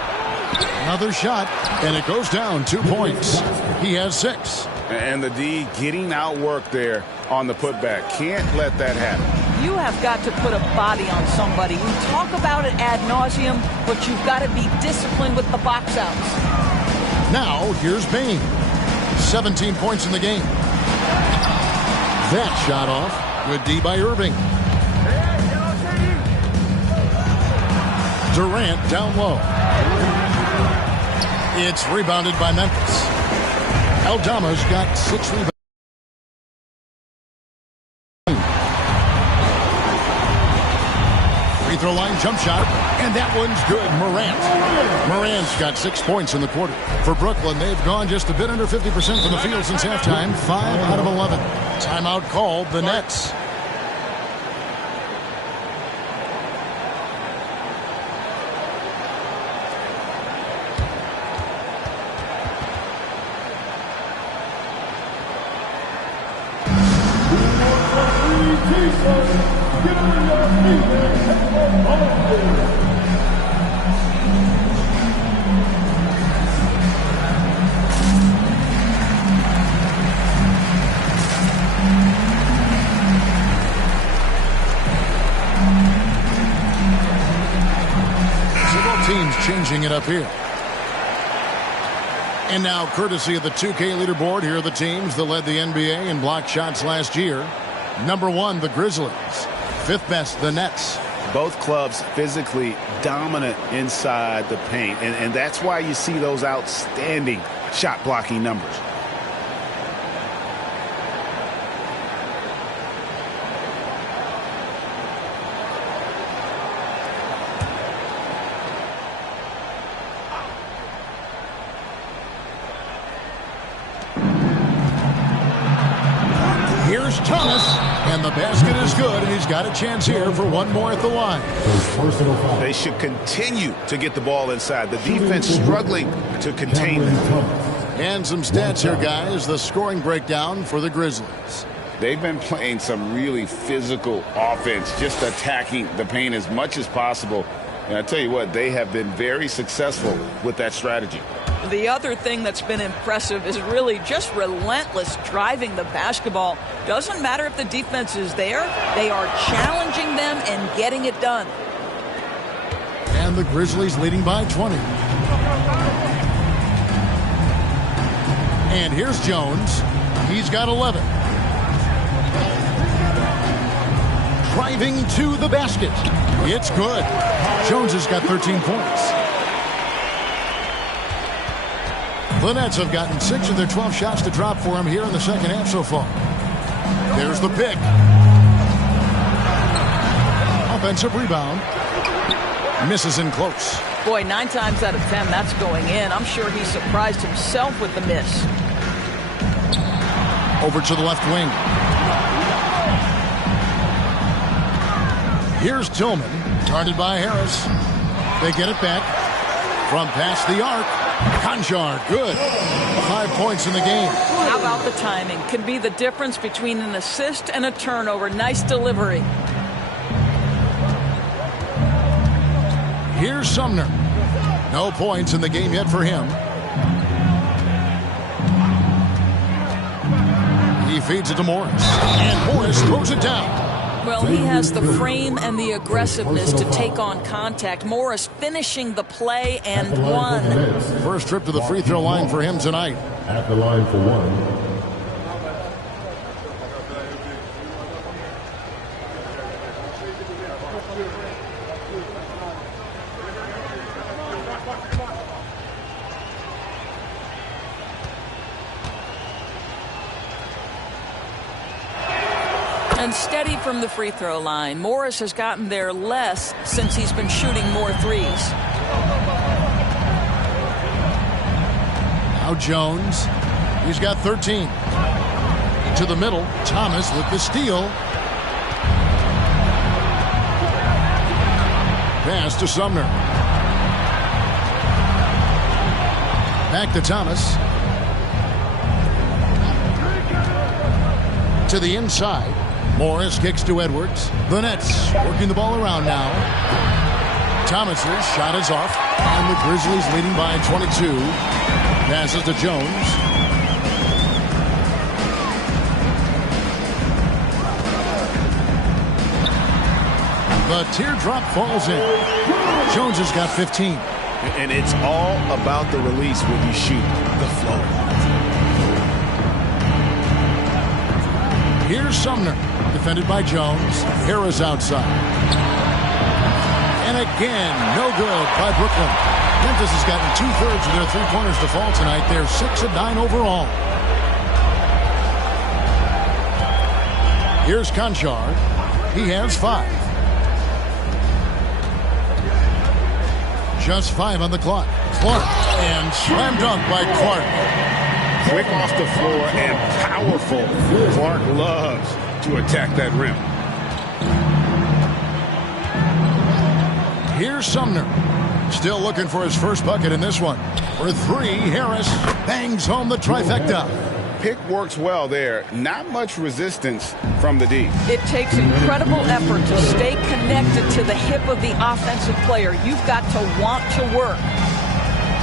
Another shot, and it goes down 2 points. He has 6. And the D getting outworked there on the putback. Can't let that happen. You have got to put a body on somebody. We talk about it ad nauseum, but you've got to be disciplined with the box outs. Now, here's Payne. 17 points in the game. That shot off. Good D by Irving. Durant down low. It's rebounded by Memphis. Aldama's got 6 rebounds. Free throw line jump shot, and that one's good. Morant's got 6 points in the quarter. For Brooklyn, they've gone just a bit under 50% from the field since halftime. 5 out of 11. Timeout called the Nets. Teams changing it up here. And now, courtesy of the 2K leaderboard, here are the teams that led the NBA in block shots last year. Number 1, the Grizzlies. 5th best, the Nets. Both clubs physically dominant inside the paint, and that's why you see those outstanding shot blocking numbers. Here's Thomas, and the basket is good, and he's got a chance here for one more at the line. They should continue to get the ball inside. The defense struggling to contain them. And some stats here, guys. The scoring breakdown for the Grizzlies. They've been playing some really physical offense, just attacking the paint as much as possible. And I tell you what, they have been very successful with that strategy. The other thing that's been impressive is really just relentless driving the basketball. Doesn't matter if the defense is there, they are challenging them and getting it done. And the Grizzlies leading by 20. And here's Jones. He's got 11. Driving to the basket. It's good. Jones has got 13 points. The Nets have gotten 6 of their 12 shots to drop for him here in the second half so far. There's the pick. Offensive rebound. Misses in close. Boy, 9 times out of 10, that's going in. I'm sure he surprised himself with the miss. Over to the left wing. Here's Tillman, guarded by Harris. They get it back. From past the arc. Conchar, good. 5 points in the game. How about the timing? Can be the difference between an assist and a turnover. Nice delivery. Here's Sumner. No points in the game yet for him. He feeds it to Morris. And Morris throws it down. Well, he has the frame and the aggressiveness to take on contact. Morris finishing the play and one. First trip to the free throw line for him tonight. At the line for one. And steady from the free throw line. Morris has gotten there less since he's been shooting more threes. Now Jones. He's got 13. To the middle. Thomas with the steal. Pass to Sumner. Back to Thomas. To the inside. Morris kicks to Edwards. The Nets working the ball around now. Thomas's shot is off. And the Grizzlies leading by 22. Passes to Jones. The teardrop falls in. Jones has got 15. And it's all about the release when you shoot the flow. Here's Sumner. Defended by Jones. Harris outside. And again, no good by Brooklyn. Memphis has gotten 2/3 of their three-pointers to fall tonight. They're 6 of 9 overall. Here's Conchar. He has 5. Just 5 on the clock. Clark. And slam dunk by Clark. Quick off the floor and powerful. Clark loves to attack that rim. Here's Sumner. Still looking for his first bucket in this one. For 3, Harris bangs home the trifecta. Pick works well there. Not much resistance from the D. It takes incredible effort to stay connected to the hip of the offensive player. You've got to want to work.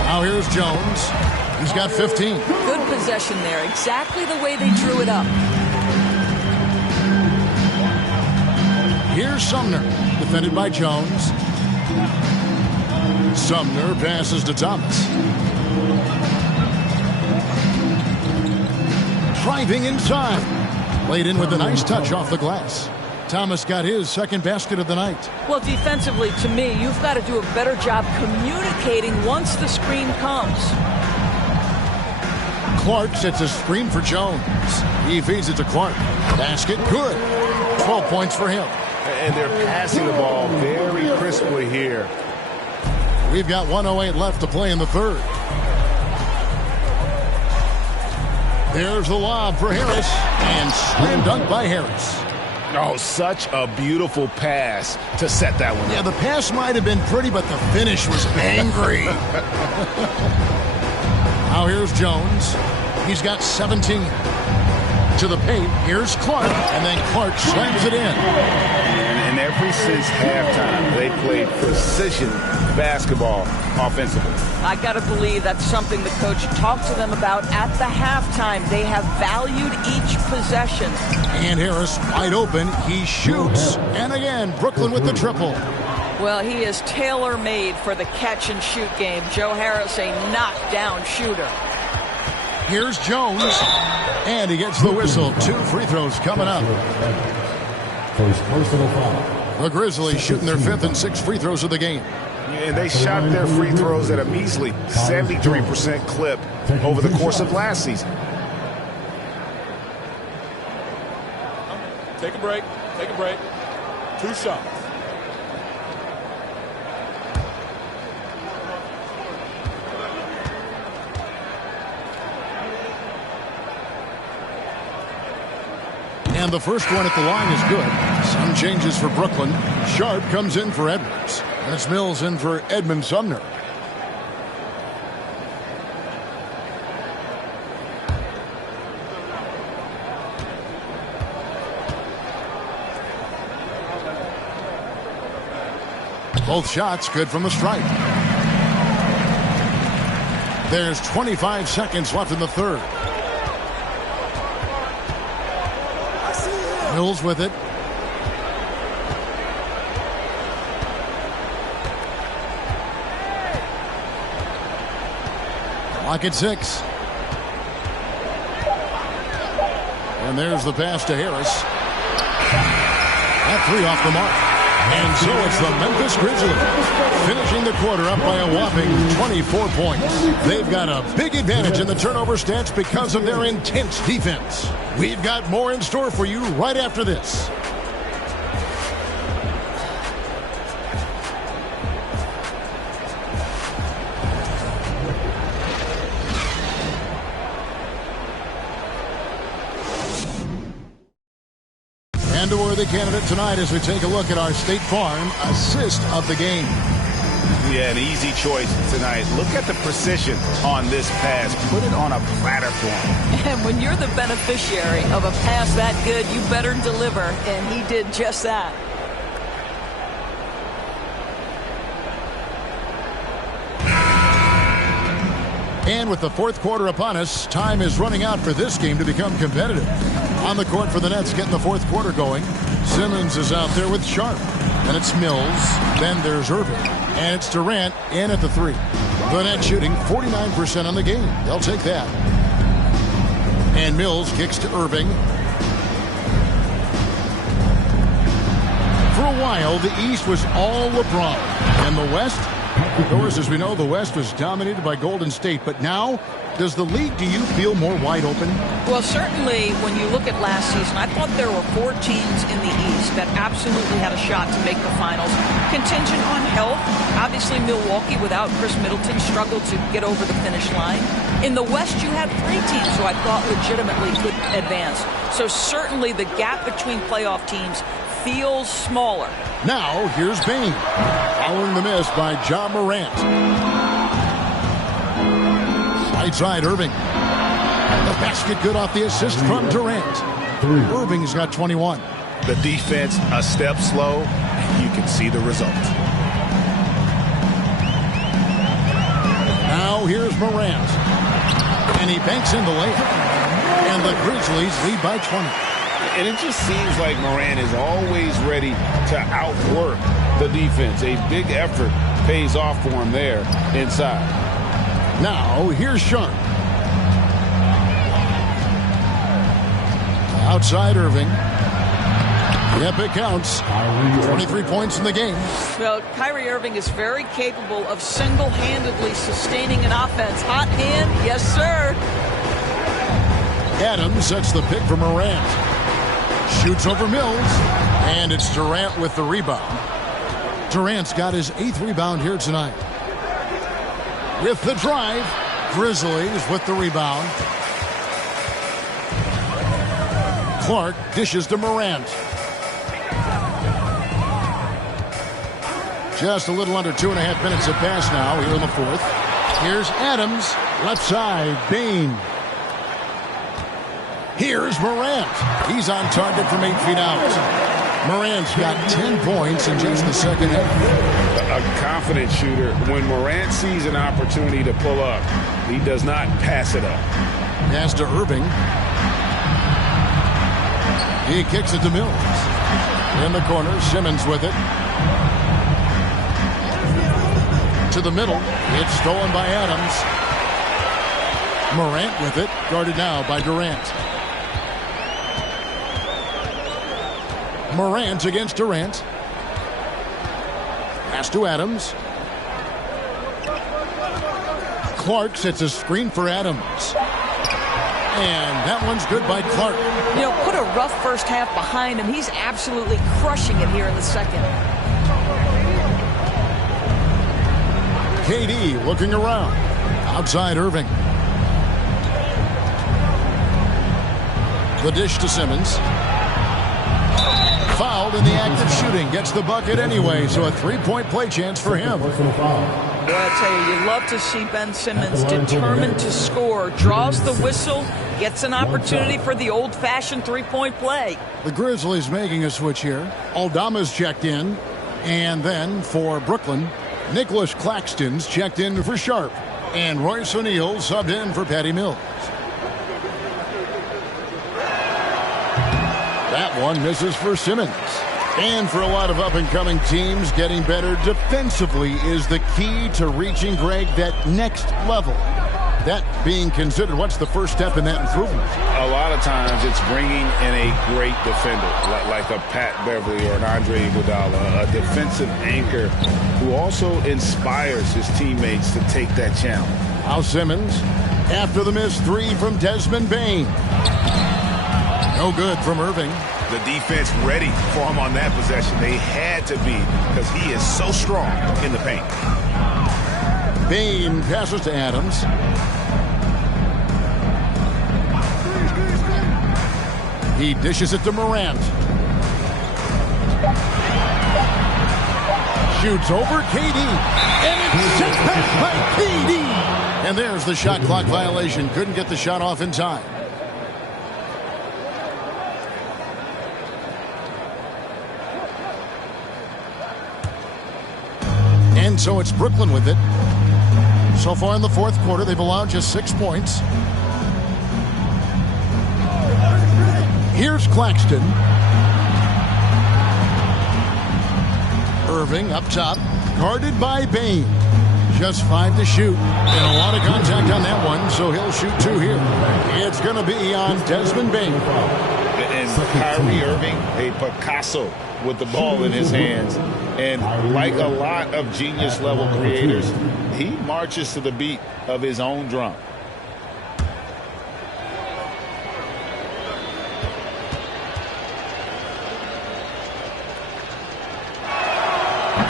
Now here's Jones. He's got 15. Good possession there. Exactly the way they drew it up. Here's Sumner. Defended by Jones. Sumner passes to Thomas. Driving inside. Laid in with a nice touch off the glass. Thomas got his second basket of the night. Well, defensively, to me, you've got to do a better job communicating once the screen comes. Clark sets a screen for Jones. He feeds it to Clark. Basket good. 12 points for him. And they're passing the ball very crisply here. We've got 1:08 left to play in the third. There's the lob for Harris. And slam dunk by Harris. Oh, such a beautiful pass to set that one up. Yeah, the pass might have been pretty, but the finish was angry. Now here's Jones. He's got 17. To the paint, here's Clark, and then Clark slams it in. And ever since halftime, they played precision basketball offensively. I got to believe that's something the coach talked to them about at the halftime. They have valued each possession. And Harris wide open. He shoots. And again, Brooklyn with the triple. Well, he is tailor-made for the catch-and-shoot game. Joe Harris, a knockdown shooter. Here's Jones. And he gets the whistle. 2 free throws coming up. First personal foul. The Grizzlies shooting their 5th and 6th free throws of the game. And they shot their free throws at a measly 73% clip over the course of last season. Take a break. Take a break. 2 shots. And the first one at the line is good. Some changes for Brooklyn. Sharp comes in for Edwards. And it's Mills in for Edmund Sumner. Both shots good from the stripe. There's 25 seconds left in the third. Mills with it. Clock at 6. And there's the pass to Harris. That 3 off the mark. And so it's the Memphis Grizzlies finishing the quarter up by a whopping 24 points. They've got a big advantage in the turnover stats because of their intense defense. We've got more in store for you right after this. And a worthy candidate tonight as we take a look at our State Farm assist of the game. Yeah, an easy choice tonight. Look at the precision on this pass. Put it on a platter for him. And when you're the beneficiary of a pass that good, you better deliver. And he did just that. And with the fourth quarter upon us, time is running out for this game to become competitive. On the court for the Nets, getting the fourth quarter going. Simmons is out there with Sharp. And it's Mills. Then there's Irving. And it's Durant in at the 3. The Nets shooting 49% on the game. They'll take that. And Mills kicks to Irving. For a while, the East was all LeBron. And the West? Of course, as we know, the West was dominated by Golden State. But now, does the league, do you feel more wide open? Well, certainly when you look at last season, I thought there were 4 teams in the East that absolutely had a shot to make the finals. Contingent on health. Obviously, Milwaukee, without Chris Middleton, struggled to get over the finish line. In the West, you had 3 teams who I thought legitimately could advance. So certainly the gap between playoff teams feels smaller. Now, here's Bain. Following the miss by Ja Morant. Right side, Irving. The basket good off the assist from Durant. Irving's got 21. The defense a step slow. You can see the result. Now here's Morant. And he banks in the layup. And the Grizzlies lead by 20. And it just seems like Morant is always ready to outwork the defense. A big effort pays off for him there inside. Now, here's Sharp. Outside Irving. Yep, it counts. 23 points in the game. Well, Kyrie Irving is very capable of single-handedly sustaining an offense. Hot hand, yes, sir. Adams sets the pick for Morant. Shoots over Mills. And it's Durant with the rebound. Durant's got his 8th rebound here tonight. With the drive, Grizzlies with the rebound. Clark dishes to Morant. Just a little under 2.5 minutes have passed now here in the fourth. Here's Adams, left side, Bain. Here's Morant. He's on target from 8 feet out. Morant's got 10 points in just the second half. A confident shooter. When Morant sees an opportunity to pull up, he does not pass it up. Pass to Irving. He kicks it to Mills. In the corner, Simmons with it. To the middle. It's stolen by Adams. Morant with it. Guarded now by Durant. Morant against Durant. Pass to Adams. Clark sets a screen for Adams. And that one's good by Clark. You know, put a rough first half behind him. He's absolutely crushing it here in the second. KD looking around. Outside Irving. The dish to Simmons. Fouled in the act of shooting. Gets the bucket anyway, so a 3-point play chance for him. Well, I tell you, you love to see Ben Simmons determined to score. Draws the whistle, gets an opportunity for the old-fashioned 3-point play. The Grizzlies making a switch here. Aldama's checked in. And then for Brooklyn, Nicholas Claxton's checked in for Sharp. And Royce O'Neal subbed in for Patty Mills. That one misses for Simmons. And for a lot of up-and-coming teams, getting better defensively is the key to reaching, Greg, that next level. That being considered, what's the first step in that improvement? A lot of times it's bringing in a great defender, like a Pat Beverly or an Andre Iguodala, a defensive anchor who also inspires his teammates to take that challenge. Now Simmons, after the missed three from Desmond Bane. No good from Irving. The defense ready for him on that possession. They had to be, because he is so strong in the paint. Bane passes to Adams. He dishes it to Morant. Shoots over KD. And it's sent back by KD. And there's the shot clock violation. Couldn't get the shot off in time. And so it's Brooklyn with it. So far in the fourth quarter, they've allowed just 6 points. Here's Claxton. Irving up top, guarded by Bane. Just 5 to shoot. And a lot of contact on that one, so he'll shoot 2 here. It's going to be on Desmond Bane. And Kyrie Irving, a Picasso with the ball in his hands. And like a lot of genius-level creators, he marches to the beat of his own drum.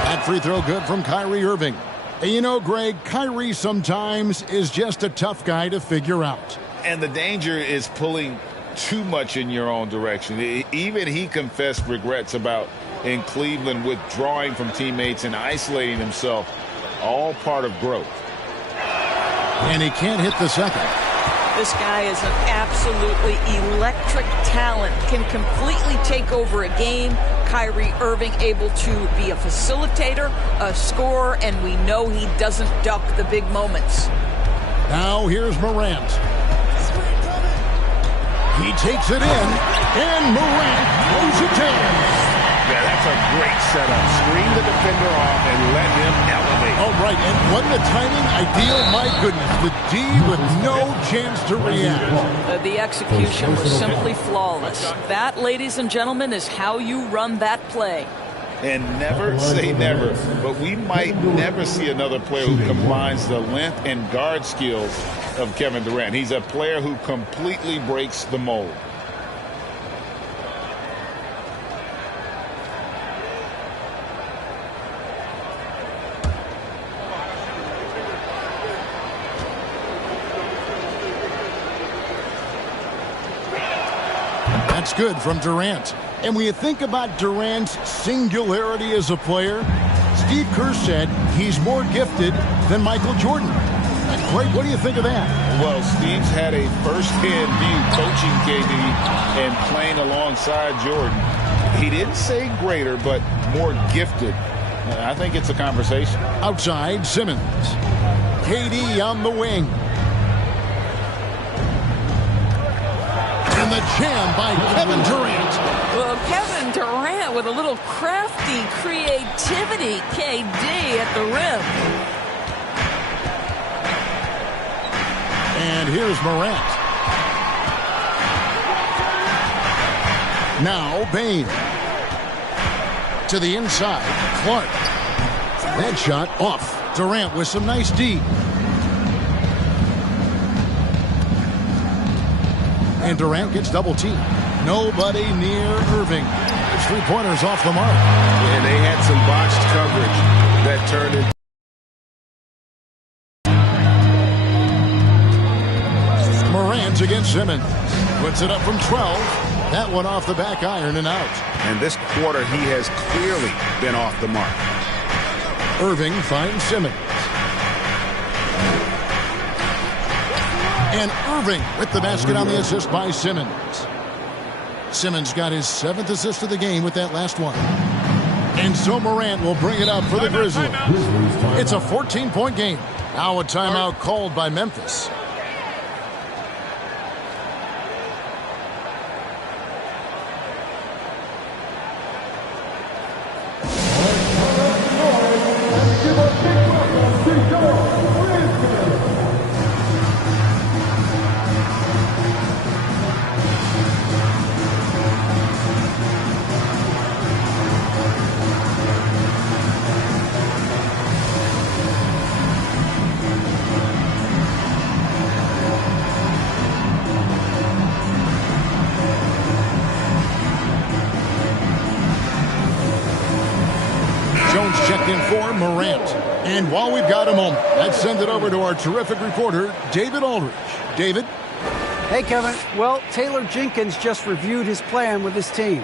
That free throw good from Kyrie Irving. And you know, Greg, Kyrie sometimes is just a tough guy to figure out. And the danger is pulling too much in your own direction. Even he confessed regrets about in Cleveland withdrawing from teammates and isolating himself. All part of growth. And he can't hit the second. This guy is an absolutely electric talent, can completely take over a game. Kyrie Irving able to be a facilitator, a scorer, and we know he doesn't duck the big moments. Now here's Morant. He takes it in, and Morant throws it down. Yeah, that's a great setup. Screen the defender off and let him elevate. Oh, right, and wasn't the timing ideal? My goodness, the D with no chance to react. The execution was simply flawless. That, ladies and gentlemen, is how you run that play. And never say never, but we might never see another player who combines the length and guard skills of Kevin Durant. He's a player who completely breaks the mold. That's good from Durant. And when you think about Durant's singularity as a player, Steve Kerr said he's more gifted than Michael Jordan. Greg, what do you think of that? Well, Steve's had a first-hand view coaching KD and playing alongside Jordan. He didn't say greater, but more gifted. I think it's a conversation. Outside, Simmons. KD on the wing. And the jam by Kevin Durant. Well, Kevin Durant with a little crafty creativity. KD at the rim. And here's Morant. Now Bane. To the inside. Clark. That shot off. Durant with some nice D. And Durant gets double teamed. Nobody near Irving. His three-pointers off the mark. And they had some botched coverage that turned into Morant against Simmons. Puts it up from 12. That one off the back iron and out. And this quarter, he has clearly been off the mark. Irving finds Simmons. And Irving with the basket on the assist by Simmons. Simmons got his 7th assist of the game with that last one. And so Morant will bring it up for the Grizzlies. It's a 14-point game. Now a timeout called by Memphis. for Morant. And while we've got a moment, let's send it over to our terrific reporter, David Aldridge. David? Hey, Kevin. Well, Taylor Jenkins just reviewed his plan with his team.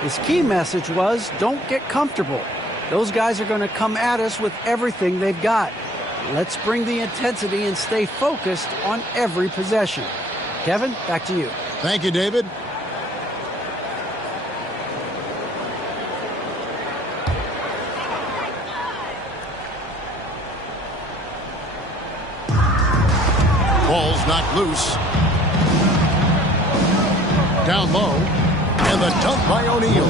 His key message was, don't get comfortable. Those guys are going to come at us with everything they've got. Let's bring the intensity and stay focused on every possession. Kevin, back to you. Thank you, David. Ball's knocked loose. Down low. And the dunk by O'Neal.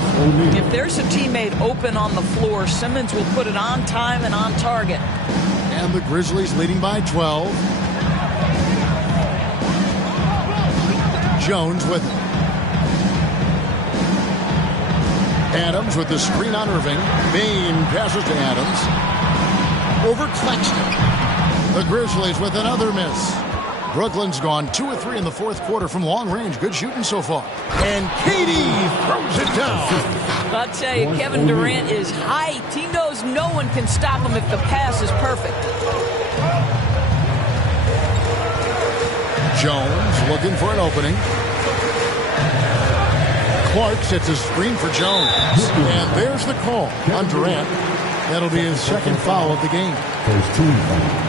If there's a teammate open on the floor, Simmons will put it on time and on target. And the Grizzlies leading by 12. Jones with it. Adams with the screen on Irving. Bain passes to Adams. Over Claxton. The Grizzlies with another miss. Brooklyn's gone 2 of 3 in the fourth quarter from long range. Good shooting so far. And KD throws it down. I'll tell you, Kevin Durant is hyped. He knows no one can stop him if the pass is perfect. Jones looking for an opening. Clark sets a screen for Jones. And there's the call on Durant. That'll be his second foul of the game. First team foul.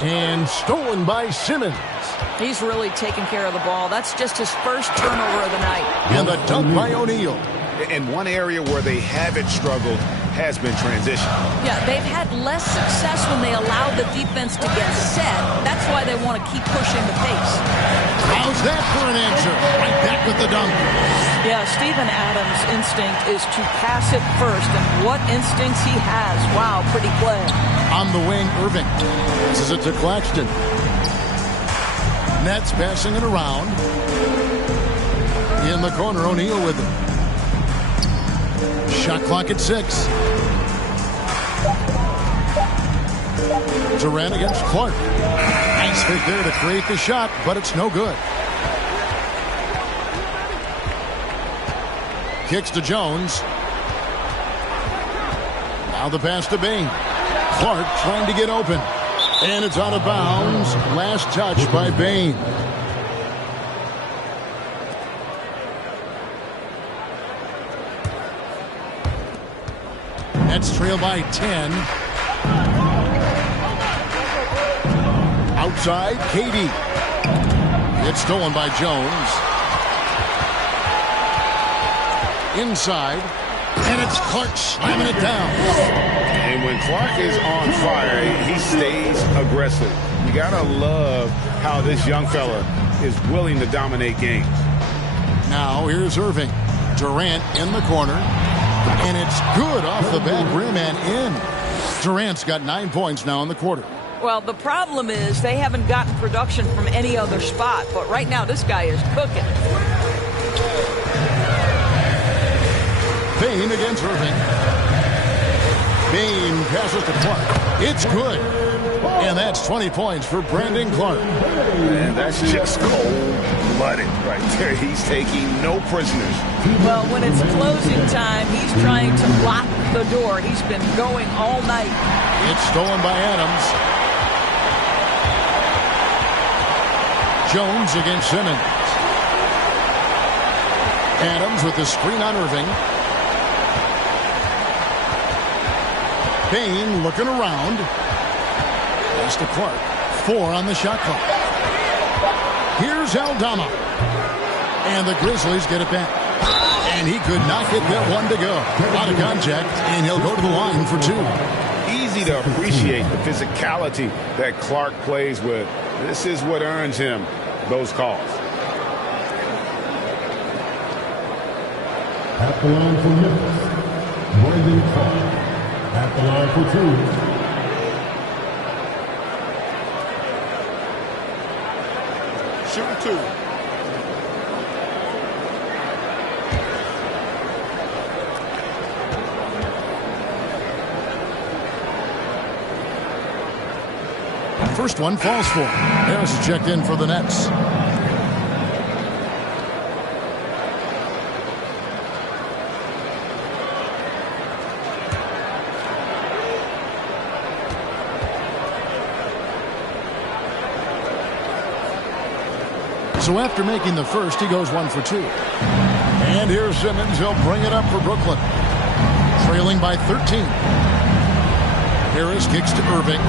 And stolen by Simmons. He's really taking care of the ball. That's just his first turnover of the night. And the dunk by O'Neal. And one area where they haven't struggled has been transition. Yeah, they've had less success when they allow the defense to get set. That's why they want to keep pushing the pace. How's that for an answer? Right back with the dunk. Yeah, Steven Adams' instinct is to pass it first, and what instincts he has. Wow, pretty play. On the wing, Irving. Passes it to Claxton. Nets passing it around. In the corner, O'Neal with it. Shot clock at 6. Durant against Clark. Nice pick there to create the shot, but it's no good. Kicks to Jones. Now the pass to Bain. Clark trying to get open. And it's out of bounds. Last touch by Bain. Nets trail by 10. Outside, KD. It's stolen by Jones. Inside. And it's Clark slamming it down. And when Clark is on fire, he stays aggressive. You gotta love how this young fella is willing to dominate games. Now here's Irving. Durant in the corner. And it's good off the back rim and in. Durant's got 9 points now in the quarter. Well, the problem is they haven't gotten production from any other spot. But right now, this guy is cooking. Bain against Irving. Bain passes to Clark. It's good. And that's 20 points for Brandon Clark. And that's just cold-blooded right there. He's taking no prisoners. Well, when it's closing time, he's trying to lock the door. He's been going all night. It's stolen by Adams. Jones against Simmons. Adams with the screen on Irving. Bain looking around. Pass to Clark. 4 on the shot clock. Here's Aldama. And the Grizzlies get it back. And he could not get that one to go. Out of contact, and he'll go to the line for 2. Easy to appreciate the physicality that Clark plays with. This is what earns him those calls. At the line for Memphis, Brandon Clark. At the line for 2. Shooting 2. First one falls for. Harris is checked in for the Nets. So after making the first, he goes 1 for 2. And here's Simmons. He'll bring it up for Brooklyn. Trailing by 13. Harris kicks to Irving.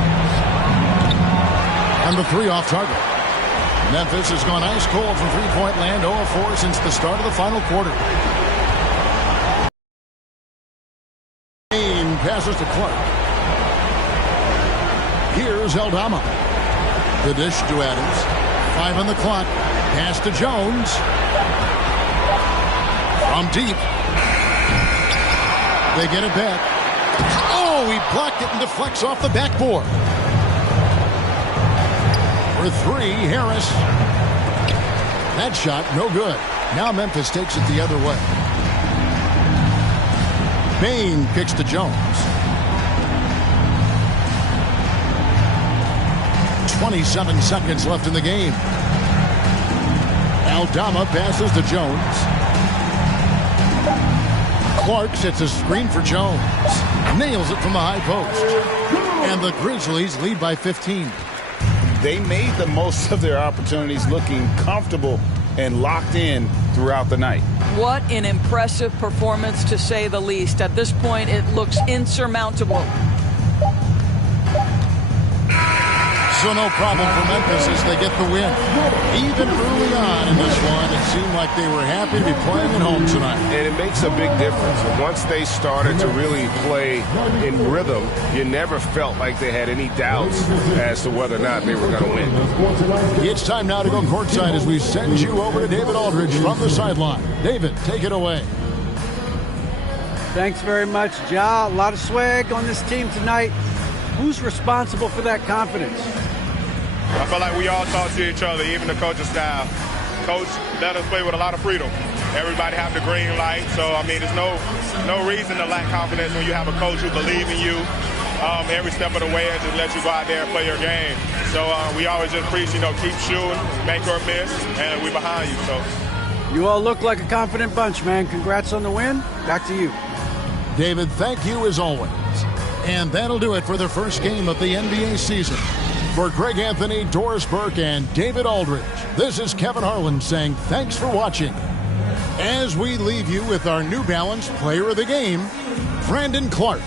And the 3 off target. Memphis has gone ice cold from three-point land, 0 of 4 since the start of the final quarter. Kane passes to Clark. Here's Aldama. The dish to Adams. 5 on the clock. Pass to Jones. From deep. They get it back. Oh, he blocked it and deflects off the backboard. For 3, Harris. That shot, no good. Now Memphis takes it the other way. Bain kicks to Jones. 27 seconds left in the game. Aldama passes to Jones. Clark sets a screen for Jones. Nails it from the high post. And the Grizzlies lead by 15. They made the most of their opportunities, looking comfortable and locked in throughout the night. What an impressive performance, to say the least. At this point, it looks insurmountable. So no problem for Memphis as they get the win. Even early on in this one, it seemed like they were happy to be playing at home tonight. And it makes a big difference. Once they started to really play in rhythm, you never felt like they had any doubts as to whether or not they were going to win. It's time now to go courtside as we send you over to David Aldridge from the sideline. David, take it away. Thanks very much, Ja. A lot of swag on this team tonight. Who's responsible for that confidence? I feel like we all talk to each other, even the coaching staff. Coach let us play with a lot of freedom. Everybody have the green light, so I mean, there's no reason to lack confidence when you have a coach who believes in you every step of the way and just let you go out there and play your game. So we always just preach, keep shooting, make or miss, and we're behind you. So you all look like a confident bunch, man. Congrats on the win. Back to you. David, thank you as always. And that'll do it for the first game of the NBA season. For Greg Anthony, Doris Burke, and David Aldridge, this is Kevin Harlan saying thanks for watching. As we leave you with our New Balance Player of the Game, Brandon Clark.